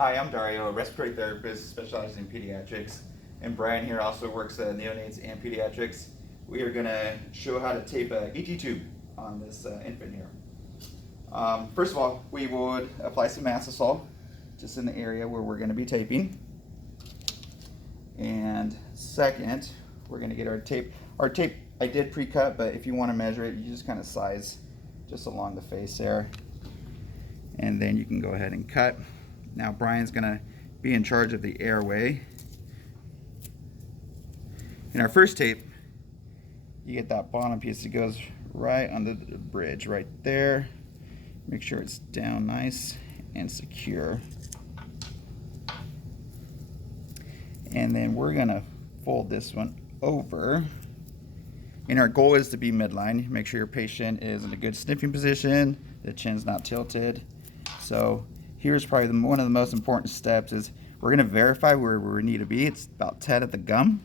Hi, I'm Dario, a respiratory therapist specializing in pediatrics, and Brian here also works at neonates and pediatrics. We are going to show how to tape a ET tube on this infant here. First of all, we would apply some Mastisol just in the area where we're going to be taping. And second, we're going to get our tape. Our tape I did pre-cut, but if you want to measure it, you just kind of size just along the face there. And then you can go ahead and cut. Now Brian's going to be in charge of the airway. In our first tape, you get that bottom piece that goes right on the bridge right there. Make sure it's down nice and secure. And then we're going to fold this one over. And our goal is to be midline. Make sure your patient is in a good sniffing position, the chin's not tilted. So here's probably one of the most important steps is we're going to verify where we need to be. It's about 10 at the gum.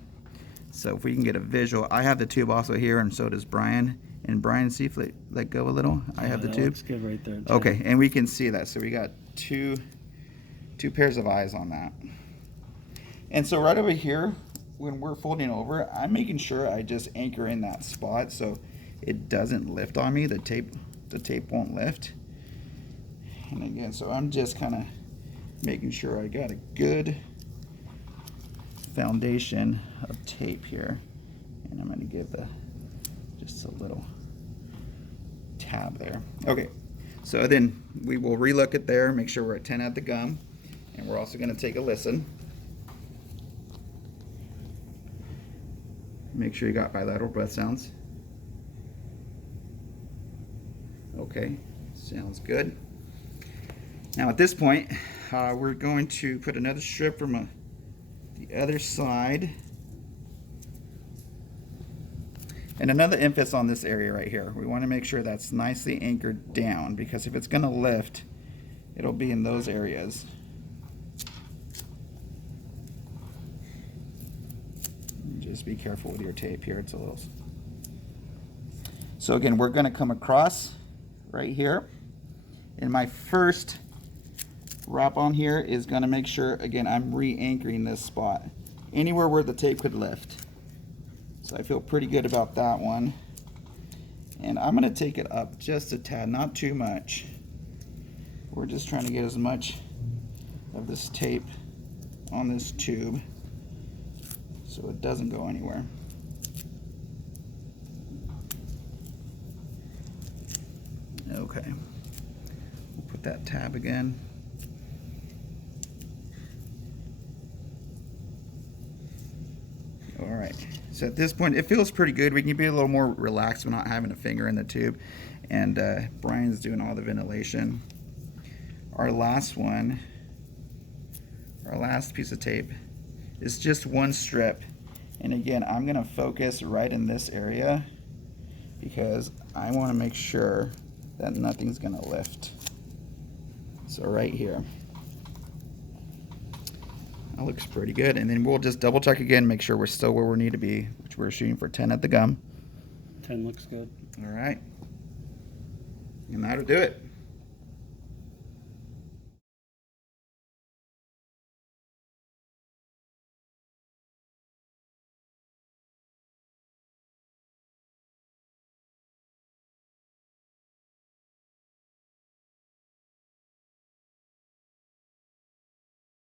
So if we can get a visual, I have the tube also here, and so does Brian. And Brian, see if let go a little. I have the tube. Looks good right there. Okay, and we can see that. So we got two pairs of eyes on that. And so right over here, when we're folding over, I'm making sure I just anchor in that spot so it doesn't lift on me. The tape won't lift. And again, so I'm just kind of making sure I got a good foundation of tape here. And I'm going to give just a little tab there. Okay, so then we will relook it there, make sure we're at 10 at the gum. And we're also going to take a listen. Make sure you got bilateral breath sounds. Okay, sounds good. Now at this point, we're going to put another strip from the other side. And another emphasis on this area right here. We want to make sure that's nicely anchored down, because if it's going to lift, it'll be in those areas. Just be careful with your tape here. It's a little... So again, we're going to come across right here. And my first wrap on here is going to make sure, again, I'm re-anchoring this spot. Anywhere where the tape could lift. So I feel pretty good about that one. And I'm going to take it up just a tad, not too much. We're just trying to get as much of this tape on this tube so it doesn't go anywhere. Okay, we'll put that tab again. All right, so at this point it feels pretty good. We can be a little more relaxed with not having a finger in the tube, and Brian's doing all the ventilation. Our last one, our last piece of tape is just one strip, and again I'm going to focus right in this area because I want to make sure that nothing's going to lift. So right here. That looks pretty good. And then we'll just double check again, make sure we're still where we need to be, which we're shooting for 10 at the gum. 10 looks good. All right. And that'll do it.